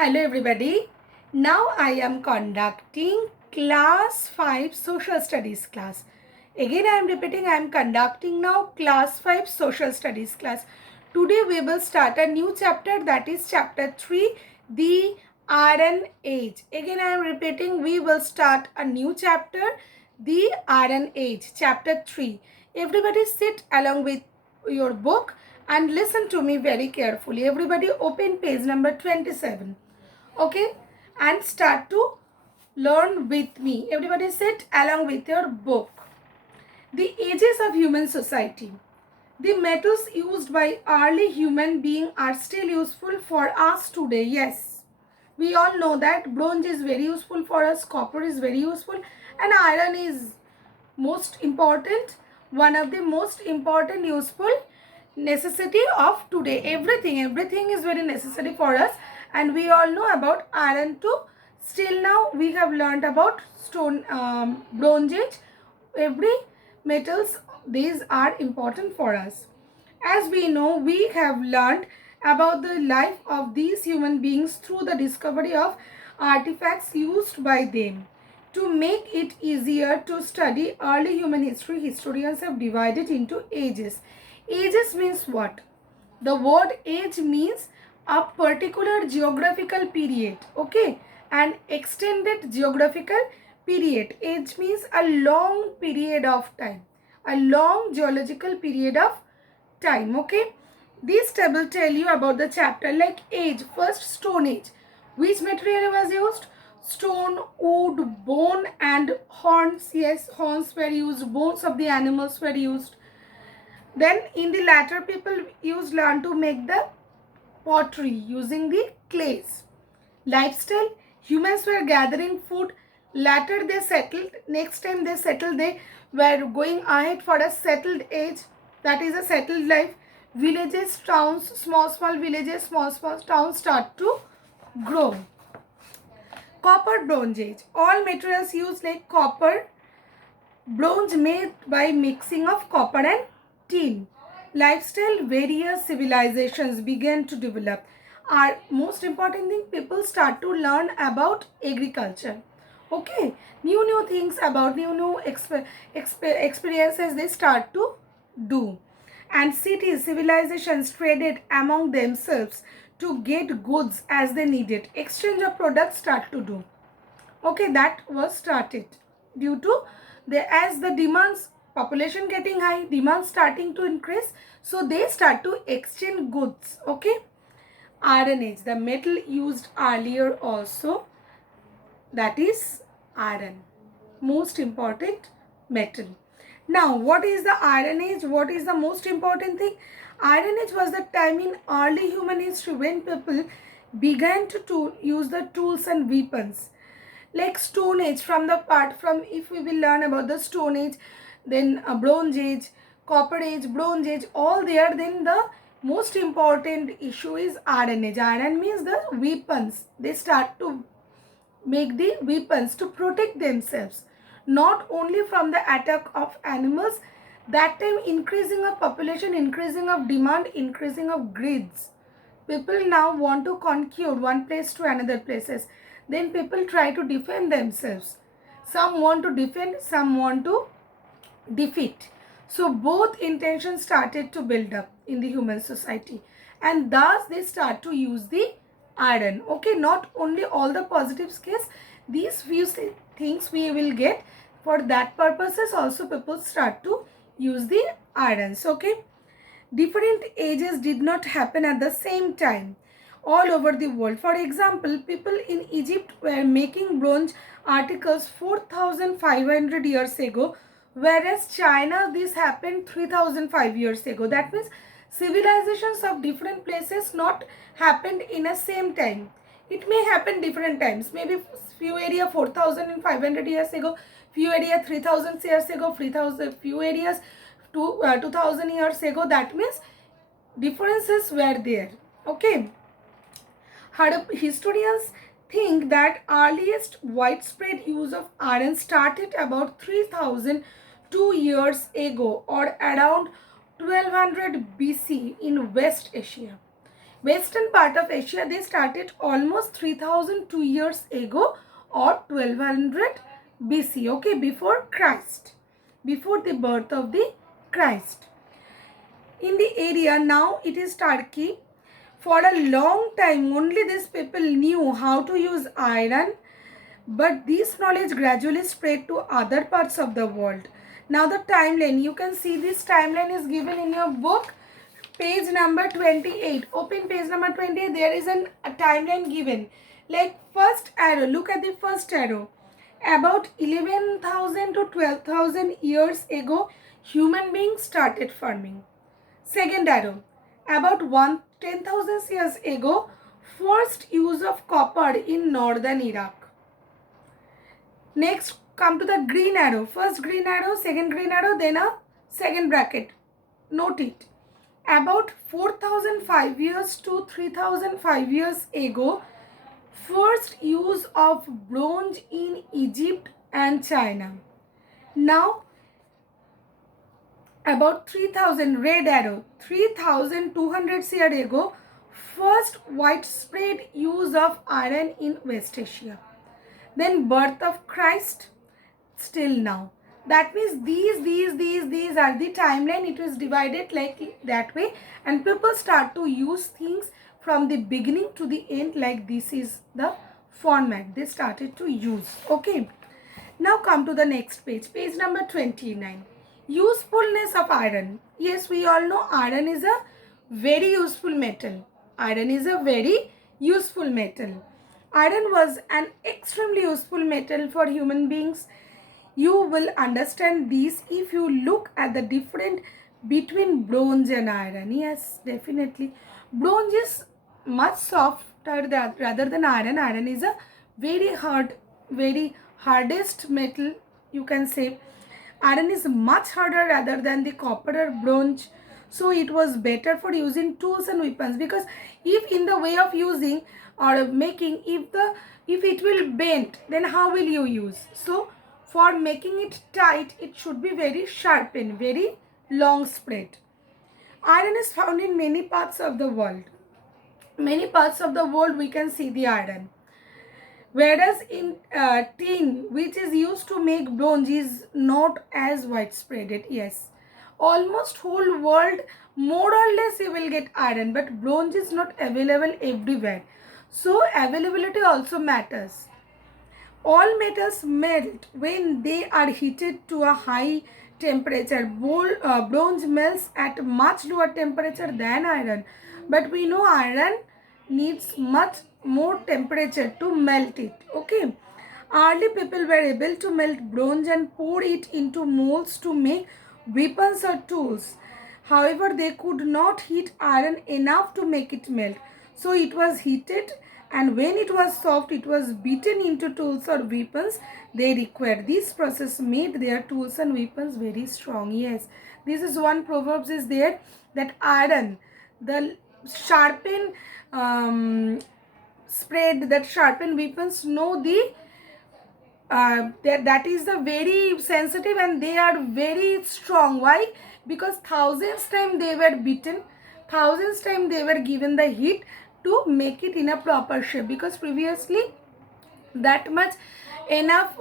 Hello everybody. Now I am conducting class 5 social studies class. Again I am repeating, I am conducting now class 5 social studies class. Today we will start a new chapter, that is chapter 3, the Iron Age. Again I am repeating, we will start a new chapter, the Iron Age, chapter 3. Everybody sit along with your book and listen to me very carefully. Everybody open page number 27. Okay, and start to learn with me. Everybody sit along with your book. The ages of human society. The metals used by early human beings are still useful for us today. Yes, we all know that bronze is very useful for us, copper is very useful, and iron is most important, one of the most important useful necessity of today. Everything is very necessary for us, and we all know about iron too. Still now we have learned about stone, bronze age. Every metals, these are important for us. As we know, we have learned about the life of these human beings through the discovery of artifacts used by them. To make it easier to study early human history, historians have divided into ages. Ages means what? The word age means a particular geographical period, okay? An extended geographical period. Age means a long period of time, a long geological period of time, okay? This table tell you about the chapter like age. First, Stone Age. Which material was used? Stone, wood, bone and horns. Yes, horns were used, bones of the animals were used. Then in the latter, people used learn to make the pottery using the clays. Lifestyle, humans were gathering food. Later they settled. Next time they settled, they were going ahead for a settled age. That is a settled life. Villages, towns, small villages, small towns start to grow. Copper Bronze Age. All materials used like copper, bronze made by mixing of copper and tin. Lifestyle, various civilizations began to develop. Our most important thing, people start to learn about agriculture. Okay, new things about new experiences they start to do. And cities, civilizations traded among themselves to get goods as they needed. Exchange of products start to do. Okay, that was started due to as the demands, population getting high, demand starting to increase, so they start to exchange goods. Okay, iron age, the metal used earlier also, that is iron, most important metal. Now what is the iron age? What is the most important thing? Iron age was the time in early human history when people began to use the tools and weapons. Like Stone Age, from the part from, if we will learn about the Stone Age, then Bronze Age, Copper Age, Bronze Age, all there. Then the most important issue is Iron Age. Iron means the weapons. They start to make the weapons to protect themselves, not only from the attack of animals. That time increasing of population, increasing of demand, increasing of greeds. People now want to conquer one place to another places. Then people try to defend themselves. Some want to defend, some want to defeat. So both intentions started to build up in the human society, and thus they start to use the iron. Okay, not only all the positives case, these few things we will get. For that purposes also people start to use the irons. Okay, different ages did not happen at the same time all over the world. For example, people in Egypt were making bronze articles 4,500 years ago, whereas China, this happened 3,005 years ago. That means civilizations of different places not happened in a same time. It may happen different times. Maybe few area 4,500 years ago, few area 3,000 years ago, few areas 2,000 years ago. That means differences were there. Okay, historians think that earliest widespread use of iron started about 3,002 years ago or around 1200 BC in West Asia. Western part of Asia, they started almost 3002 years ago or 1200 BC, okay, before Christ, before the birth of the Christ. In the area now it is Turkey. For a long time only these people knew how to use iron, but this knowledge gradually spread to other parts of the world. Now the timeline, you can see this timeline is given in your book, page number 28. Open page number 28. There is a timeline given. Like first arrow, look at the first arrow. About 11,000 to 12,000 years ago, human beings started farming. Second arrow, about 10,000 years ago, first use of copper in northern Iraq. Next, come to the green arrow. First green arrow, second green arrow, then a second bracket. Note it. About 4,005 years to 3,005 years ago, first use of bronze in Egypt and China. Now, about 3,000, red arrow, 3,200 years ago, first widespread use of iron in West Asia. Then birth of Christ, still now. That means these are the timeline. It was divided like that way, and people start to use things from the beginning to the end, like this is the format they started to use. Okay, now come to the next page, page number 29. Usefulness of iron. Yes, we all know iron is a very useful metal. Iron is a very useful metal. Iron was an extremely useful metal for human beings. You will understand this if you look at the difference between bronze and iron. Yes, definitely. Bronze is much softer rather than iron. Iron is a very hardest metal, you can say. Iron is much harder rather than the copper or bronze. So it was better for using tools and weapons, because if in the way of using or making, if it will bend, then how will you use? So for making it tight, it should be very sharpened, very long spread. Iron is found in many parts of the world. Many parts of the world we can see the iron. Whereas in tin, which is used to make bronze, is not as widespread. Yes, almost whole world more or less you will get iron, but bronze is not available everywhere. So availability also matters. All metals melt when they are heated to a high temperature. Bronze melts at much lower temperature than iron, but we know iron needs much more temperature to melt it. Okay, early people were able to melt bronze and pour it into molds to make weapons or tools. However, they could not heat iron enough to make it melt, so it was heated, and when it was soft, it was beaten into tools or weapons they required. This process made their tools and weapons very strong. Yes, this is one proverb is there, that iron, the sharpen spread, that sharpen weapons know the that is the very sensitive and they are very strong. Why? Because thousands time they were beaten, thousands time they were given the heat to make it in a proper shape, because previously that much enough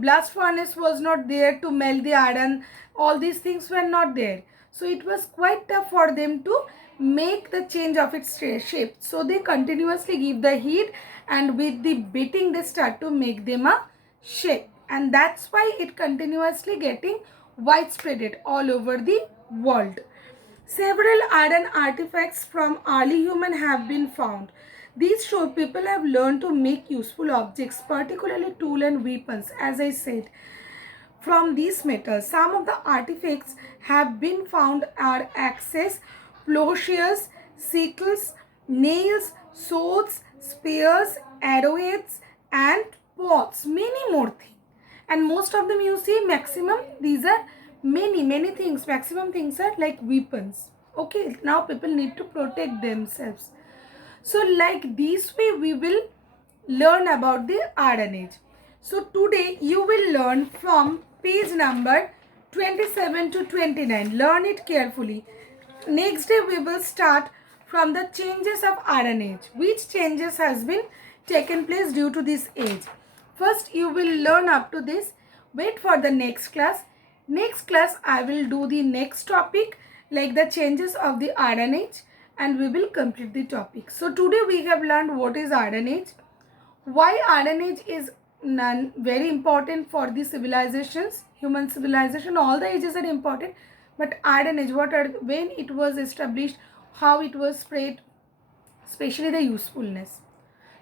blast furnace was not there to melt the iron. All these things were not there, so it was quite tough for them to make the change of its shape. So they continuously give the heat, and with the beating they start to make them a shape, and that's why it continuously getting widespread all over the world. Several iron artifacts from early human have been found. These show people have learned to make useful objects, particularly tools and weapons, as I said, from these metals. Some of the artifacts have been found are axes, plowshares, sickles, nails, swords, spears, arrowheads, and pots, many more things. And most of them you see maximum, these are many things, maximum things are like weapons. Okay, now people need to protect themselves. So like this way we will learn about the iron age. So today you will learn from page number 27 to 29. Learn it carefully. Next day we will start from the changes of iron age. Which changes has been taken place due to this age? First you will learn up to this. Wait for the next class. Next class I will do the next topic like the changes of the iron age, and we will complete the topic. So today we have learned what is iron age, why iron age is very important for the civilizations, human civilization. All the ages are important, but iron age, what are, when it was established, how it was spread, especially the usefulness.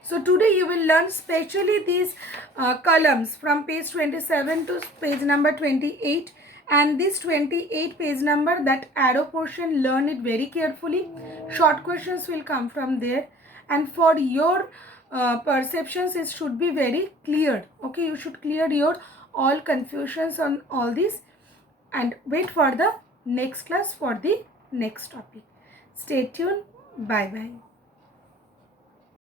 So today you will learn specially these columns from page 27 to page number 28, and this 28 page number, that arrow portion, learn it very carefully. Short questions will come from there, and for your perceptions it should be very clear. Okay, you should clear your all confusions on all this, and wait for the next class for the next topic. Stay tuned. Bye bye.